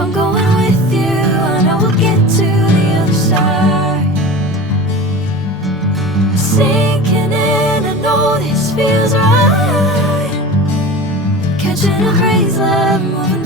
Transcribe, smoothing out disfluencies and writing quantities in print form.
I'm going with you, I know we'll get to the other side. Sinking in, I know this feels right. Catching a crazy love, moving